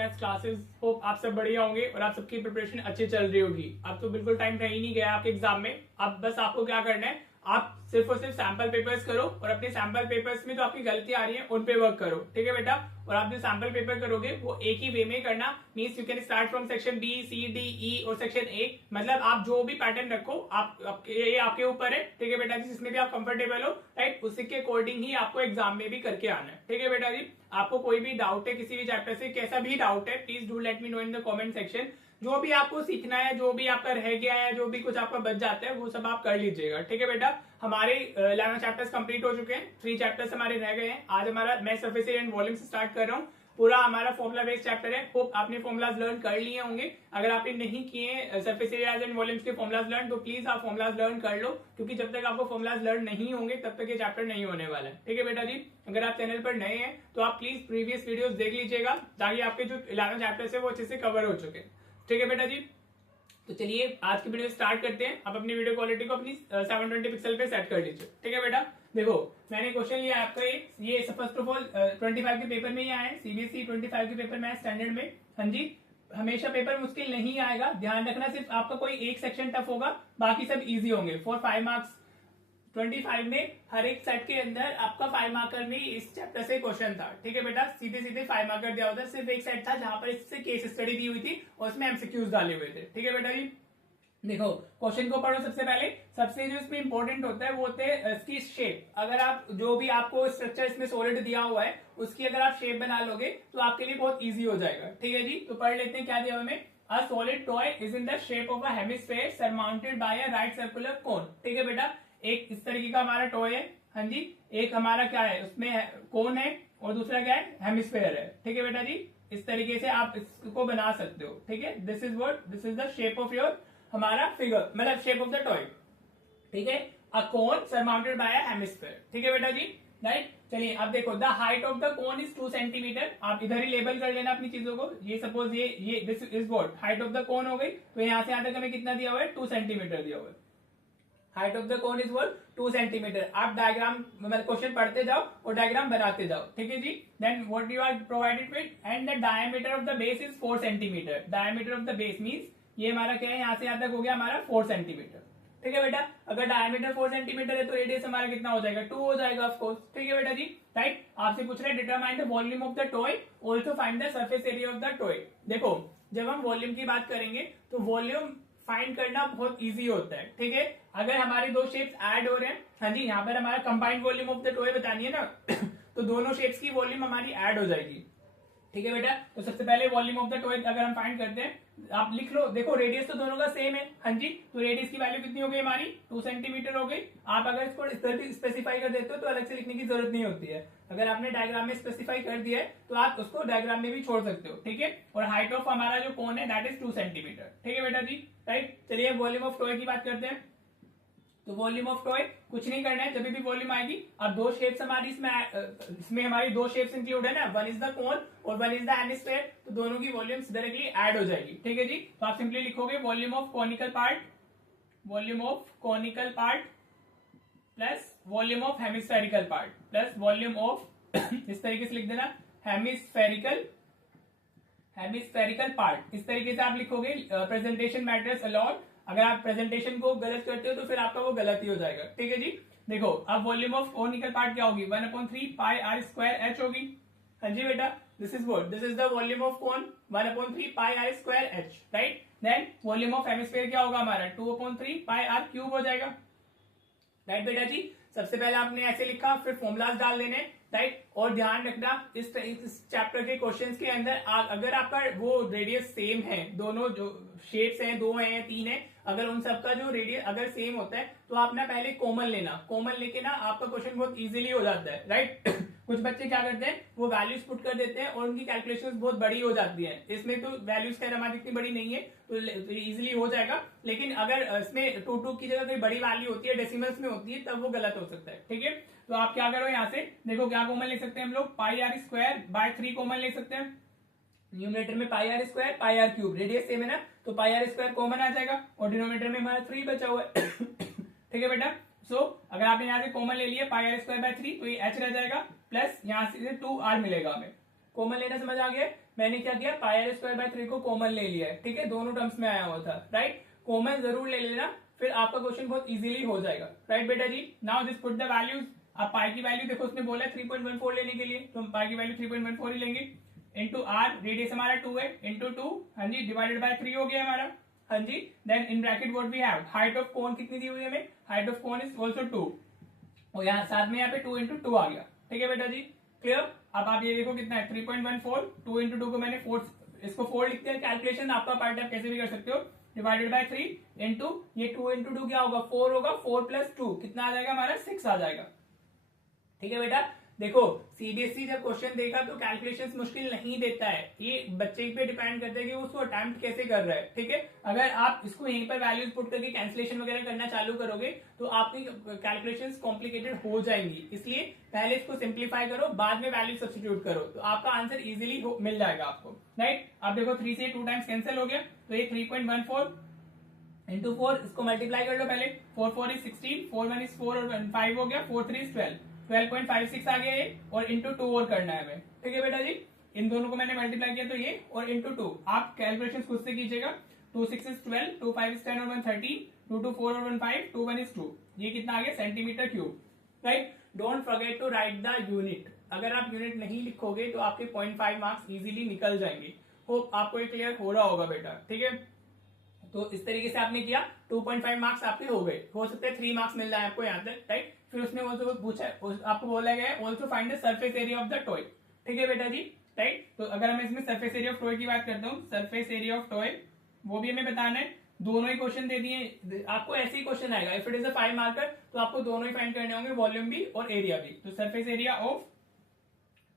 Maths classes. Hope आप सब बढ़िया होंगे और आप सबकी प्रिपरेशन अच्छी चल रही होगी। अब तो बिल्कुल टाइम रह ही नहीं गया आपके एग्जाम में। अब बस आपको क्या करना है, आप सिर्फ और सिर्फ सैंपल पेपर्स करो और अपने सैंपल पेपर्स में जो आपकी गलतियां आ रही हैं उन पे वर्क करो, ठीक है बेटा। और आप जो सैंपल पेपर करोगे वो एक ही वे में करना। Means you can start from section B, C, D, E और सेक्शन ए। मतलब आप जो भी पैटर्न रखो ये आपके ऊपर है, ठीक है बेटा जी। जिसमें भी आप कंफर्टेबल हो, राइट, उसी के अकॉर्डिंग ही आपको एग्जाम में भी करके आना है, ठीक है बेटा जी। आपको कोई भी डाउट है किसी भी चैप्टर से, कैसा भी डाउट है, please do let me know in the comment section. जो भी आपको सीखना है, जो भी आपका रह गया है, जो भी कुछ आपका बच जाता है, वो सब आप कर लीजिएगा, ठीक है बेटा। हमारे 11 चैप्टर्स कंप्लीट हो चुके हैं, 3 चैप्टर्स हमारे रह गए हैं। आज हमारा मैं सरफेस एरिया एंड वॉल्यूम से स्टार्ट कर रहा हूँ। पूरा हमारा फॉर्मुला बेस्ड चैप्टर है। होप आपने फॉर्मुलाज लर्न कर लिए होंगे। अगर आपने नहीं किए सरफेस एरियाज एंड वॉल्यूम्स के फॉर्मुलाज लर्न, तो प्लीज आप फॉर्मुलाज लर्न कर लो, क्योंकि जब तक आपको फॉर्मुलाज लर्न नहीं होंगे तब तक ये चैप्टर नहीं होने वाला है, ठीक है बेटा जी। अगर आप चैनल पर नए हैं तो आप प्लीज प्रीवियस वीडियोस देख लीजिएगा, ताकि आपके जो 11 चैप्टर्स है वो अच्छे से कवर हो चुके, ठीक है बेटा जी। तो चलिए आज की वीडियो स्टार्ट करते हैं। आप अपनी वीडियो क्वालिटी को अपनी 720 पिक्सल पे सेट कर लीजिए, ठीक है बेटा। देखो मैंने क्वेश्चन लिया आपका ये फर्स्ट ऑफ ऑल 25 के पेपर में ही आया है, सीबीएसई 25 के पेपर में है स्टैंडर्ड में। हाँ जी, हमेशा पेपर मुश्किल नहीं आएगा, ध्यान रखना। सिर्फ आपका कोई एक सेक्शन टफ होगा, बाकी सब इजी होंगे। फॉर 5 मार्क्स 25 में हर एक सेट के अंदर आपका 5 मार्कर में इस चैप्टर से क्वेश्चन था, ठीक है बेटा। सीधे सीधे 5 मार्कर दिया होता है। सिर्फ एक सेट था जहां पर इससे केस स्टडी दी हुई थी और उसमें एमसीक्यूज डाले हुए थे, ठीक है बेटा जी। देखो क्वेश्चन को पढ़ो। सबसे पहले सबसे जो इसमें इंपॉर्टेंट होता है वो होते हैं इसकी शेप। अगर आप जो भी आपको स्ट्रक्चर इसमें सॉलिड दिया हुआ है उसकी अगर आप शेप बना लोगे तो आपके लिए बहुत इजी हो जाएगा, ठीक है जी। तो पढ़ लेते हैं क्या दिया हुआ हमें। A solid toy is in the shape of a hemisphere surmounted bye a right circular cone, ठीक है बेटा। एक इस तरीके का हमारा टॉय है, हाँ जी। एक हमारा क्या है, उसमें कोन है और दूसरा क्या है, हेमिस्फीयर है, ठीक है बेटा जी। इस तरीके से आप इसको बना सकते हो, ठीक है। This is the shape of your हमारा फिगर, मतलब शेप ऑफ द टॉय, ठीक है। अ कोन सरमाउंटेड बाय अ हेमिस्फीयर, ठीक है बेटा जी, राइट। चलिए अब देखो, the height of the cone is 2 centimetre. आप इधर ही लेबल कर लेना अपनी चीजों को। ये सपोज ये this is what height of the कोन हो गई, तो यहां से यहां तक हमें कितना दिया हुआ है, 2 सेंटीमीटर दिया हुआ है। Height of the cone is what, 2 centimetre. आप डायग्राम मतलब क्वेश्चन पढ़ते जाओ और डायग्राम बनाते जाओ, ठीक है जी। Then what you are provided with, and the diameter of the base is 4 centimetre. Diameter of the base means ये हमारा क्या है, यहां से यहां तक हो गया हमारा 4 सेंटीमीटर, ठीक है बेटा। अगर डायमीटर 4 सेंटीमीटर है तो रेडियस हमारा कितना हो जाएगा, 2 हो जाएगा ऑफ कोर्स, ठीक है बेटा जी, राइट। आपसे पूछ रहे determine the volume of the toy, also find the surface area of the toy. देखो जब हम वॉल्यूम की बात करेंगे तो वॉल्यूम फाइंड करना बहुत इजी होता है, ठीक है। अगर हमारे दो शेप्स ऐड हो रहे हैं, हाँ जी, यहाँ पर हमारा combined volume of the toy बतानी है ना तो दोनों शेप्स की वॉल्यूम हमारी ऐड हो जाएगी, ठीक है बेटा। तो सबसे पहले वॉल्यूम ऑफ द टॉय अगर हम फाइंड करते हैं, आप लिख लो। देखो रेडियस तो दोनों का सेम है, हाँ जी। तो रेडियस की वैल्यू कितनी हो गई हमारी, 2 सेंटीमीटर हो गई। आप अगर इसको इस तरह भी स्पेसिफाई कर देते हो तो अलग से लिखने की जरूरत नहीं होती है। अगर आपने डायग्राम में स्पेसिफाई कर दिया है तो आप उसको डायग्राम में भी छोड़ सकते हो, ठीक है। और हाइट ऑफ हमारा जो कोन है दैट इज 2 सेंटीमीटर, ठीक है बेटा जी, राइट। चलिए वॉल्यूम ऑफ टॉय की बात करते हैं। तो वॉल्यूम ऑफ टॉय कुछ नहीं करना है, जब भी वॉल्यूम आएगी। अब दो शेप्स हमारी इसमें हमारी दो शेप्स इंक्लूड है ना, वन इज द कोन और वन इज द हेमिस्फीयर। तो दोनों की वॉल्यूम्स डायरेक्टली ऐड हो जाएगी, ठीक है जी। तो आप सिंपली लिखोगे volume of conical part, volume of conical part plus volume of hemispherical part plus volume of इस तरीके से लिख देना, हेमिस्फेरिकल पार्ट। इस तरीके से आप लिखोगे। Presentation matters a lot. अगर आप प्रेजेंटेशन को गलत करते हो तो फिर आपका वो गलत ही हो जाएगा, ठीक है जी। देखो अब वॉल्यूम ऑफ कोनिकल पार्ट क्या होगी, 1/3 पाई आर स्क्वायर एच होगी, हाँ जी बेटा। This is the volume of cone, 1/3 pi r square h, right. Then volume of hemisphere क्या होगा हमारा, 2/3 पाई आर क्यूब हो जाएगा, राइट बेटा जी। सबसे पहले आपने ऐसे लिखा, फिर फॉर्मुलाज डाल देने, राइट। और ध्यान रखना इस चैप्टर के क्वेश्चंस के अंदर अगर आपका वो रेडियस सेम है, दोनों जो शेप्स हैं, 2 हैं या 3 है, अगर उन सबका जो रेडियस अगर सेम होता है तो आप ना पहले कॉमन लेना। कॉमन लेके ना आपका क्वेश्चन बहुत इजीली हो जाता है, राइट। कुछ बच्चे क्या करते हैं, वो वैल्यूज पुट कर देते हैं और उनकी कैलकुलेशंस बहुत बड़ी हो जाती है। इसमें तो वैल्यूज खैर हमारी इतनी बड़ी नहीं है तो इजीली हो जाएगा। लेकिन अगर इसमें 2 की जगह कोई बड़ी वैल्यू होती है, डेसिमल्स में होती है, तब वो गलत हो सकता है, ठीक है। तो आप क्या करो, यहाँ से देखो क्या कॉमन ले सकते हैं हम लोग, pi r square by 3 common ले सकते हैं। न्यूमरेटर में pi r square pi r cube, radius same है ना, तो पाई आर स्क्वायर कॉमन आ जाएगा और डिनोमिनेटर में हमारा 3 बचा हुआ है ठीक है बेटा। सो अगर आपने यहाँ से कॉमन ले लिया पाई आर स्क्वायर बाय 3 तो ये एच रह जाएगा, प्लस यहाँ से 2 आर मिलेगा हमें। कॉमन लेना समझ आ गया। मैंने क्या किया, पाई आर स्क्वायर बाय 3 को कॉमन ले लिया है, ठीक है, दोनों टर्म्स में आया हुआ था, राइट। कॉमन जरूर ले लेना, फिर आपका क्वेश्चन बहुत इजीली हो जाएगा, राइट बेटा जी। Now just put the values. आप पाई की वैल्यू देखो, उसने बोला 3.14 लेने के लिए, तो हम पाई की वैल्यू 3.14 ही लेंगे, इंटू आर, रेडियस हमारा 2 है, इंटू 2, हाँ जी, डिवाइडेड बाय 3 हो गया हमारा, हाँ जी। Then in bracket what we have, height of cone कितनी दी हुई है हमें, height of cone is also 2, और यहाँ साथ में यहाँ पे 2 इंटू 2 आ गया, ठीक है बेटा जी, क्लियर। अब आप ये देखो कितना है 3.14, 2 इंटू 2 को मैंने 4, इसको 4 लिखते हैं, कैलकुलेशन आपका पार्ट आप कैसे भी कर सकते हो, डिवाइडेड बाय 3 इंटू ये 2 इंटू 2 क्या होगा, 4 होगा, 4 प्लस 2 कितना आ जाएगा हमारा, 6 आ जाएगा, ठीक है बेटा। देखो सीबीएसई जब क्वेश्चन देगा तो कैलकुलेशंस मुश्किल नहीं देता है, ये बच्चे पे डिपेंड करता है कि वो उसको अटेम्प्ट कैसे कर रहा है, ठीक है। अगर आप इसको यहीं पर वैल्यूज पुट करके कैंसिलेशन वगैरह करना चालू करोगे तो आपकी कैलकुलेशंस कॉम्प्लिकेटेड हो जाएंगी, इसलिए पहले इसको सिंप्लीफाई करो, बाद में वैल्यू सब्स्टिट्यूट करो, तो आपका आंसर इजिली मिल जाएगा आपको, राइट। अब देखो 3 से 2 टाइम्स कैंसिल हो गया, तो ये 3.14 इंटू 4, इसको मल्टीप्लाई कर लो पहले, 4 4 इज 16, 4 1 इज 4 और 5 हो गया, 4 3 इज 12.56 आ गया ये, और इंटू 2 और करना है हमें, ठीक है बेटा जी। इन दोनों को मैंने मल्टीप्लाई किया तो ये, और इंटू 2, आप कैलकुलेशन खुद से कीजिएगा, 2 6 इज 12, 2 5 इज 10 और 1 13, 2 2 4 और 1 5, 2 1 इज 2, ये कितना आ गया, centimetre cube, right. Don't forget to write the unit, अगर आप यूनिट नहीं लिखोगे तो आपके 0.5 मार्क्स इजीली निकल जाएंगे। होप आपको ये क्लियर हो रहा होगा बेटा, ठीक है। तो इस तरीके से आपने किया, 2.5 मार्क्स आपके हो गए, हो सकते हैं 3 मार्क्स मिल जाए आपको यहाँ तक, राइट। फिर उसने ऑल्सो पूछा, आपको बोला गया है also find the surface area of the toy, ठीक है बेटा जी, राइट। तो अगर मैं इसमें सरफेस एरिया ऑफ टॉय की बात करता हूँ, सरफेस एरिया ऑफ टॉय वो भी हमें बताना है, दोनों ही क्वेश्चन दे दिए आपको, ऐसे ही क्वेश्चन आएगा, if it is a 5 marker तो आपको दोनों ही फाइंड करने होंगे, वॉल्यूम भी और एरिया भी। तो सरफेस एरिया ऑफ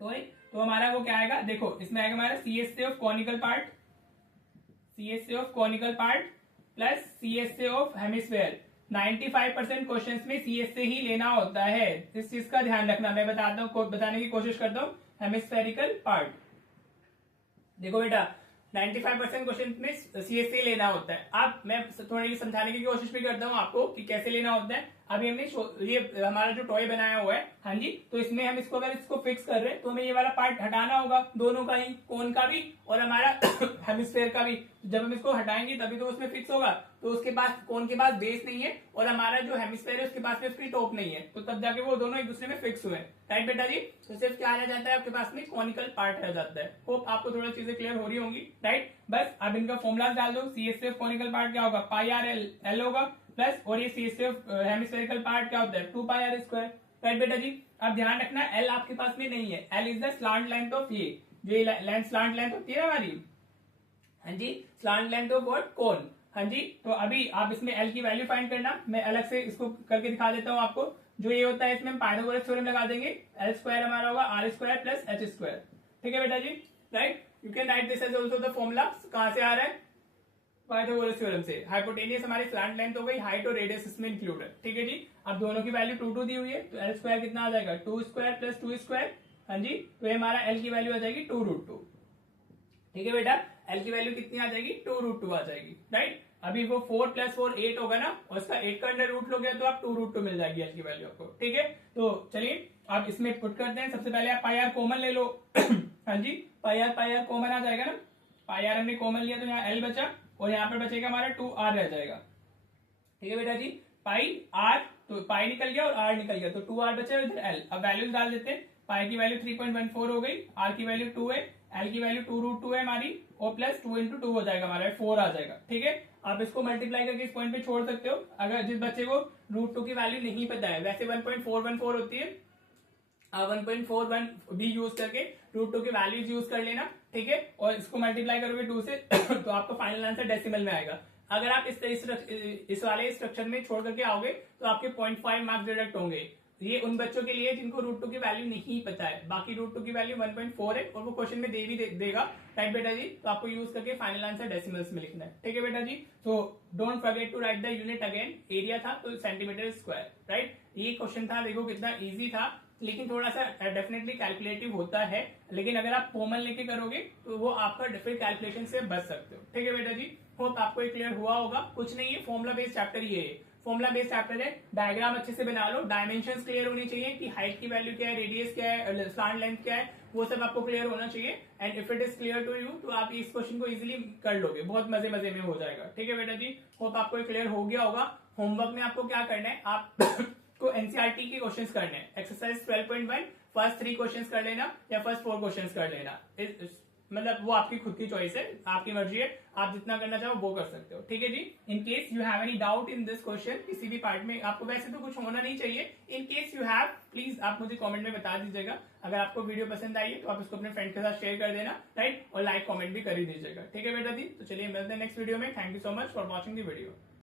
टॉय, तो हमारा वो क्या आएगा, देखो इसमें आएगा हमारा CSA of conical part, CSA of conical part plus CSA of hemisphere. 95% question में CSA ही लेना होता है, इस चीज का ध्यान रखना, मैं बताता हूँ, बताने की कोशिश करता हूँ। हेमिस्फेरिकल पार्ट, देखो बेटा 95% क्वेश्चन में CSA लेना होता है। अब मैं थोड़ी समझाने की कोशिश भी करता हूँ आपको कि कैसे लेना होता है। अभी हमने ये हमारा जो टॉय बनाया हुआ है, हाँ जी, तो इसमें हम इसको अगर इसको फिक्स कर रहे हैं तो हमें ये वाला पार्ट हटाना होगा, दोनों का ही, कोन का भी और हमारा हेमिस्फेयर का भी। जब हम इसको हटाएंगे तभी तो उसमें फिक्स होगा, तो उसके पास, कोन के पास बेस नहीं है और हमारा जो हेमिस्फेयर है उसके पास में उसकी टॉप नहीं है, तो तब जाके वो दोनों एक दूसरे में फिक्स हुए, राइट बेटा जी। तो सिर्फ क्या रह जाता है आपके पास में, कॉनिकल पार्ट रह जाता है। होप आपको थोड़ा चीजें क्लियर हो रही होंगी, राइट। बस अब इनका फॉर्मुला डाल दो, CSA ऑफ कॉनिकल पार्ट क्या होगा, पाई आर एल होगा, प्लस और ये CSA ऑफ हेमिस्फेरिकल पार्ट क्या होता है, 2 पाई आर स्क्वायर, राइट बेटा जी। अब ध्यान रखना एल आपके पास में नहीं है, L is the slant length of ये, जो लेंथ स्लांट लेंथ होती है हमारी, हाँ जी, स्लांट लेंथ ऑफ व्हाट, कोन, हाँ जी। तो अभी आप इसमें एल की वैल्यू फाइंड करना, मैं अलग से इसको करके दिखा देता हूँ आपको। जो ये होता है इसमें हम पाइथागोरस थ्योरम लगा देंगे, एल स्क्वायर हमारा होगा R square plus H square, ठीक है बेटा जी, right. You can write this as also the formula, कहां से आ रहा है, पाइथागोरस थ्योरम से। हाइपोटेनियस हमारी स्लैंट लेंथ हो गई, हाइट और रेडियस इसमें इंक्लूड है, ठीक है जी। अब दोनों की वैल्यू 2 2 दी हुई है, तो एल स्क्वायर कितना आ जाएगा, 2 स्क्वायर प्लस 2 स्क्वायर, हाँ जी। तो ये हमारा एल की वैल्यू आ जाएगी 2√2, ठीक है बेटा। एल की वैल्यू कितनी आ जाएगी, 2√2 आ जाएगी, राइट। अभी वो 4 प्लस 4 8 होगा ना, और इसका 8 का अंडर रूट लोगे तो आप 2√2 मिल जाएगी एल की वैल्यू आपको, ठीक है। तो चलिए आप इसमें पुट करते हैं। सबसे पहले आप पाई आर कॉमन ले लो हाँ जी, पाई आर कॉमन आ जाएगा ना, पाई आर हमने कॉमन लिया तो यहाँ एल बचा, और यहाँ पर बचेगा हमारा 2r रह जाएगा, ठीक है बेटा जी। पाई आर, तो पाई निकल गया और आर निकल गया, तो 2r बचा इधर एल। अब वैल्यूज डाल देते हैं, पाई की वैल्यू 3.14 हो गई, आर की वैल्यू 2 है, एल की वैल्यू 2√2 है हमारी, और प्लस 2 इंटू 2 हो जाएगा हमारा, 4 आ जाएगा, ठीक है। आप इसको मल्टीप्लाई करके इस पॉइंट पे छोड़ सकते हो, अगर जिस बच्चे को √2 की वैल्यू नहीं पता है। वैसे 1.414 होती है, 1.41 भी यूज करके √2 की वैल्यूज यूज कर लेना, ठीक है। और इसको मल्टीप्लाई करोगे 2 से तो आपका फाइनल आंसर डेसिमल में आएगा। अगर आप इस वाले स्ट्रक्चर में छोड़ करके आओगे तो आपके 0.5 मार्क्स डिडक्ट होंगे। ये उन बच्चों के लिए जिनको √2 की वैल्यू नहीं पता है, बाकी √2 की वैल्यू 1.4 है और वो क्वेश्चन में दे भी देगा, राइट बेटा जी। तो आपको यूज करके फाइनल आंसर डेसिमल्स में लिखना है, ठीक है बेटा जी। तो don't forget to write the unit again. Area था तो सेंटीमीटर स्क्वायर, राइट। ये क्वेश्चन था, देखो कितना इजी था, लेकिन थोड़ा सा डेफिनेटली कैलकुलेटिव होता है, लेकिन अगर आप कॉमन लेके करोगे तो वो आपका डिफरेंट कैलकुलेशन से बच सकते हो, ठीक है बेटा जी। होप आपको ये क्लियर हुआ होगा। कुछ नहीं है, फॉर्मुला बेस्ड चैप्टर ये है। फॉर्मुला बेस्ड चैप्टर है। डायग्राम अच्छे से बना लो, डायमेंशंस क्लियर होनी चाहिए कि हाइट की वैल्यू क्या है, रेडियस क्या है, स्लांट लेंथ क्या है, वो सब आपको क्लियर होना चाहिए। And if it is clear to you तो आप इस क्वेश्चन को इजीली कर लोगे, बहुत मजे मजे में हो जाएगा। ठीक है बेटा जी, होप आपको क्लियर हो गया होगा। होमवर्क में आपको क्या करना है, आप को एनसीईआरटी के क्वेश्चंस करने हैं। एक्सरसाइज 12.1 फर्स्ट 3 क्वेश्चंस कर लेना या फर्स्ट 4 क्वेश्चंस कर लेना, मतलब वो आपकी खुद की चॉइस है, आपकी मर्जी है, आप जितना करना चाहो वो कर सकते हो। ठीक है जी। In case you have any doubt in this question, किसी भी पार्ट में आपको वैसे तो कुछ होना नहीं चाहिए, इन केस यू हैव प्लीज आप मुझे कमेंट में बता दीजिएगा। अगर आपको वीडियो पसंद आई है तो आप इसको अपने फ्रेंड के साथ शेयर कर देना, राइट, और लाइक कमेंट भी कर ही दीजिएगा। ठीक है बेटा जी, तो चलिए मिलते हैं नेक्स्ट वीडियो में। Thank you so much for watching the video.